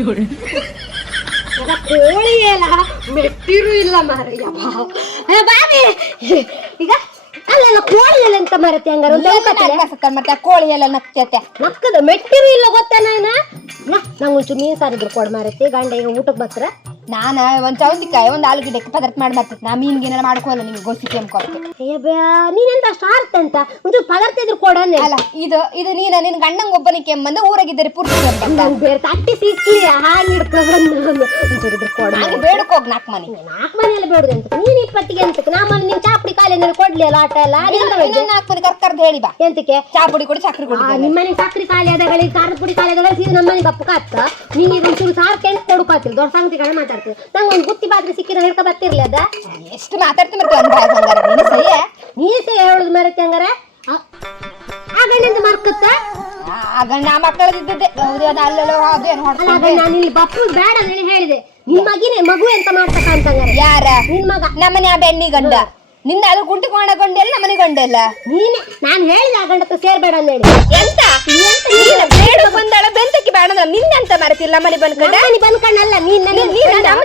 ಕೋಳಿ ಎಲ್ಲ ಮೆಟ್ಟಿರು ಇಲ್ಲ ಮಾರಯ್ಯ ಬಾಬಿ ಈಗ ಅಲ್ಲೆಲ್ಲ ಕೋಳಿ ಎಲ್ಲ ಎಂತ ಮರತ್ತೆ ಹಂಗಾರ ಮತ್ತೆ ಕೋಳಿ ಎಲ್ಲ ನಕ್ಕತೆ ನಕ್ಕದ ಮೆಟ್ಟಿರು ಇಲ್ಲ ಗೊತ್ತಾ ನಂಗೆ ಒಂಚೂರು ಮೀನು ಸಾರಿದ್ರು ಕೊಡ್ ಮಾರತ್ತೆ ಗಂಡ ಈಗ ಊಟಕ್ಕೆ ಬರ್ತಾರ ನಾನು ಒಂದ್ ಚೌಂತಿಕಾಯಿ ಒಂದ್ ಆಲೂಗಡ್ಡೆ ಪದಾರ್ಥ ಮಾಡಿ ಬರ್ತೈತೆ ನಾ ಮೀನ್ಗೇನಾರ ಮಾಡ್ಕೋಲ್ಲ ನಿಮ್ಗೆ ಗೋಸಿಕೆ ಅನ್ಕೊಳ್ತೆ ನೀನೆಂತ ಅಷ್ಟು ಆರ್ತ ಅಂತ ಒಂಚೂರು ಪದಾರ್ಥ ಇದ್ರು ಕೊಡಂದೆ ಅಲ್ಲ ಇದು ನೀನ ನಿನ್ ಗಂಡಂಗ ಒಬ್ಬನಿಗೆ ಕೆಮ್ಮಂದ ಊರಾಗಿದ್ದಾರೆ ಪೂರ್ತಿ ಬೇರೆ ತಟ್ಟಿ ಸಿಕ್ಲಿ ಹಾಗೆ ಒಂಚೂರು ಇದ್ರು ಕೊಡ ಹಾಗೆ ಬೇಡಕೋಗ್ ನಾಲ್ಕು ಮನೆ ಎಲ್ಲ ಬೇಡುದು ಅಂತ ನೀನ್ ಇಪ್ಪತ್ತಿಗೆ ಅಂತ ನಾ ಮನೆ ನಿನ್ ಚಾಪುಡಿ ಕಾಲೇಜ್ ಕೊಡ್ಲಿ ಅಲ್ಲ ಆಟ ಎಲ್ಲ ನಾಲ್ಕು ಮನೆ ಕರ್ಕರ್ದು ಹೇಳಿ ಬಾ ಎಂತಕ್ಕೆ ಚಾಪುಡಿ ಕೊಡಿ ಸಕ್ರೆ ಕೊಡಿ ನಿಮ್ಮನೆ ಸಕ್ರಿ ಖಾಲಿ ಆದಗಳಿಗೆ ಖಾರದ ಪುಡಿ ಖಾಲಿ ಆದಗಳಿಗೆ ಸೀದಾ ನಮ್ಮನೆ ದಪ್ಪ ಕಾತ್ತ ನೀನ್ ಈಗ ಒಂಚೂರು ಸಾರ್ ಕೆಂಟ್ ಕೊಡುಕಾತಿಲ್ಲ ದೊಡ್ಡ ಸಂಗತಿಗಳನ್ನ ಮಾತಾಡ್ತೀವಿ ನಂಗೆ ಒಂದು ಗುತ್ತಿ ಬಾದ್ರಿ ಸಿಕ್ಕಿರ ಹೇಳ್ಕೊ ಬರ್ತಿರ್ಲಿ ಅದ ಎಷ್ಟು ಮಾತಾಡ್ತೀನಿ ಮತ್ತೆ ನೀ ಸೇ ಹೇಳುದು ಮರತ್ತೆ ಹಂಗಾರ ಆ ಗಂಡಂತ ಮರ್ಕತ್ತ ಆ ಗಂಡ ಮಕ್ಕಳದಿದ್ದೆ ನಾನು ಇಲ್ಲಿ ಬಪ್ಪು ಬೇಡ ಅಂತ ಹೇಳಿದೆ ನಿನ್ ಮಗಿನೇ ಮಗು ಎಂತ ಮಾಡ್ತಕ್ಕ ಅಂತಂಗಾರೆ ಯಾರ ನಿನ್ ಮಗ ನಮ್ಮನೆ ಆ ಬೆಣ್ಣಿ ಗಂಡ ನಿಂದ ಅದು ಗುಂಟಿಕೊಂಡ ಗೊಂಡೆಲ್ಲ ನಮ್ಮನೆ ಗೊಂಡೆಲ್ಲ ನೀನೆ ನಾನು ಹೇಳಿದ ಆ ಗಂಡತ್ರ ಸೇರ್ಬೇಡ ಅಂತ ಹೇಳಿ ಎಂತ ಬೇಡ ಬಂದಾಳ ಬೆಂತಕ್ಕೆ ಬೇಡ ನಿನ್ನಂತ ಮರತಿಲ್ಲ ಮನೆ ಬಂದ್ಕಣ್ಣಲ್ಲ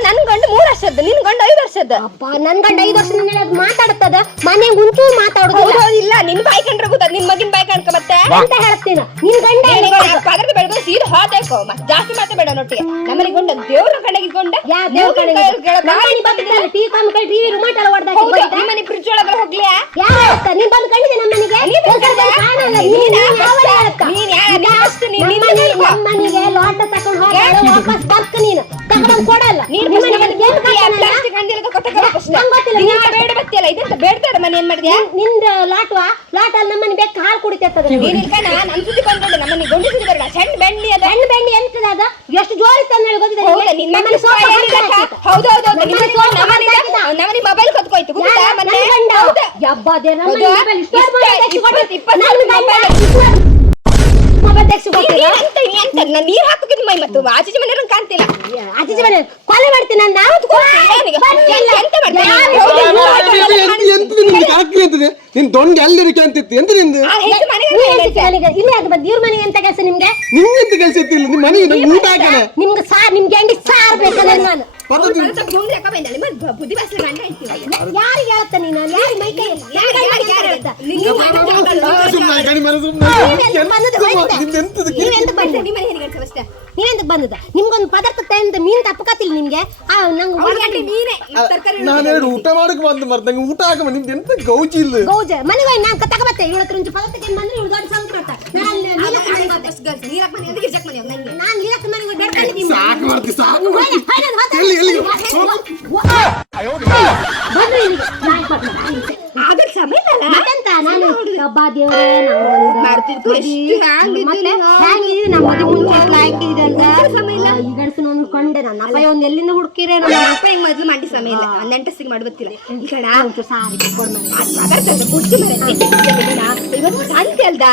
ನನ್ ಗಂಡ 3 ವರ್ಷದ್ದು ನಿನ್ ಗಂಡ 5 ವರ್ಷದ್ದು ಅಪ್ಪ ನನ್ ಗಂಡ 5 ವರ್ಷದ ಮಾತಾಡುತ್ತದ ಮನೆ ಗುಂಟು ಮಾತಾಡುದು ಇಲ್ಲ ನಿನ್ ಬಾಯಿ ಕಂಡ್ರೆ ಗೊತ್ತ ನಿನ್ ಮಗಿನ ಬಾಯಿ ಕಣ್ಕ ಮತ್ತೆ ಅಂತ ಹೇಳ್ತೀನ ನಿನ್ ಗಂಡ ಪದರದ ಬೆಳಗ್ಗೆ ಸೀದಾ ಹೋದೇಕೋ ಮತ್ತೆ ಜಾಸ್ತಿ ಮಾತಾಬೇಡ ನೊಟ್ಟಿಗೆ ನಮ್ಮನೆ ಗೊಂಡ ದೇವ್ರ ಕಡೆಗೆ ಗೊಂಡ ಟಿವಿ ರಿಮೋಟ್ ಎಲ್ಲ ಹೊಡೆದ ನಿಮ್ಮನೆ ಫ್ರಿಜ್ ಒಳಗೆ ಹೋಗ್ಲಿ ನೀನ್ ಬಂದ್ ಕಂಡಿದೆ ನಮ್ಮನಿಗೆ ಲೋಟ ತಕೊಂಡ್ ಹೋಗಿ ವಾಪಸ್ ಬರ್ಕ ನೀನು ತಗೊಂಡ್ ಕೊಡಲ್ಲ ಬೇಡ್ತಾರ ಮನೆ ಏನ್ ಮಾಡಿದ್ಯಾ ನಿಂದ ಲಾಟ್ವಾ ಲಾಟ ಅಲ್ಲಿ ನಮ್ಮನೆ ಬೆಕ್ಕ ಹಾಲು ಕುಡಿತದ ನನ್ ಸುದ್ದಿ ಬಂದ್ಬಿಟ್ಟು ನಮ್ಮನೆ ಗೊಂಡಿಸಿದ ಬರಲ್ಲ ಸಣ್ಣ ಬೆಣ್ಣಿ ಅದ ಸಣ್ಣ ಬೆಣ್ಣಿ ಎಂತದ ಅದು ಎಷ್ಟು ಜೋರಿ ತಂದ ಗೊತ್ತಿದೆ ನಮ್ಮನೆ ಮೊಬೈಲ್ ಕತ್ಕೋಯ್ತು ನೀರ್ ಹಾಕಿದ್ ಮೈ ಮತ್ತು ಆಚೆ ಮನೆ ಕಾಣ್ತಿಲ್ಲ ಆಚೆ ಮನೆ ಕೊಲೆ ಮಾಡ್ತೀನಿ ನಿನ್ ದೊಂಡ ಎಲ್ಲಿರಿಕೆ ಅಂತಿತ್ತು ಎಂತ ನಿಂದು ಇವ್ರ ಮನೆಗೆ ಎಂತ ಕೆಲಸ ನಿಮ್ಗೆ ನಿಮ್ಗೆಂತ ಕೆಲಸ ಇತ್ತಿಲ್ಲ ನಿಮ್ ಮನೆಗೆ ಊಟ ಹಾಕಣ ನಿಮ್ಗೆ ಸಾರ್ ನಿಮ್ಗೆ ಅಂಡಿ ಸಾರ್ ಬೇಕಲ್ಲ ನಾನು ಬುದ್ಧಿ ಬಸ್ ಯಾರಿಗೆ ಹೇಳತ್ತ ನೀನು ಯಾರಿಗೆ ಮೈ ಕೈ ನೀವೆಂತ ಬಂದದ ನಿಮ್ಗೊಂದು ಪದಾರ್ಥ ತಂದ ಮೀನ್ ತಪ್ಪಕತ್ತಿಲ್ಲ ನಿಮ್ಗೆ ನಾನು ಎರಡು ಊಟ ಮಾಡಕ್ ಬಂದು ಮರ್ತ ನಂಗೆ ಊಟ ಹಾಕ ನಿಮ್ದು ಎಂತ ಗೌಜಿ ಇಲ್ಲ ಗೌಜ ಮನೆಗೆ ನಾನು ತಗೋಬತ್ತೆ ಇವಳ ಹತ್ರ ಒಂದು ಪದಾರ್ಥ ಬಂದ್ರೆ ಇವಳು ದೊಡ್ಡ ಸಂಗತಿ ಮಾಡ್ತಾ ನಾನು ನೀಲಕ್ಕ ಮನೆಗೆ ಬೇಡ್ಕೊಂಡಿದ್ದೀನಿ ಸಾಕು ಮಾಡ್ತಿ ಸಾಕು ಮತ್ತೆಂತ ನಾನು ಹಬ್ಬ ದೇವ್ರೆ ಈ ಗಣಸನ ಒಂದು ಕೊಂಡೆ ನನ್ನ ಅಪ್ಪ ಒಂದು ಎಲ್ಲಿಂದ ಹುಡುಕಿರೆ ಮೊದ್ಲು ಮಂಡಿ ಸಮಯ ಇಲ್ಲ ನೆಂಟಸ್ಸಿಗೆ ಮಾಡಿ ಗೊತ್ತಿಲ್ಲ ಈ ಕಡೆ ಸಾರಿ ಸಂತೆ ಅಲ್ದ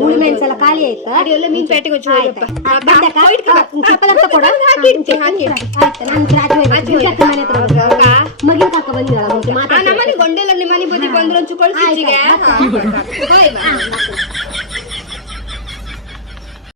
ಹುಳಿ ಮೆಣಸೆಲ್ಲ ಖಾಲಿ ಆಯ್ತಾ ಎಲ್ಲ ಮೀನ್ ಪೇಟೆಗೆ ಮಗಿನ ಕಾಕ ಬಂದಿದ್ದಾಳ ನಮ್ಮನೆ ಗೊಂಡೆಲ್ಲ ನಿಮ್ಮನೆ ಬದಿ ಬಂದ್ರು ಕಳ್ಸಿ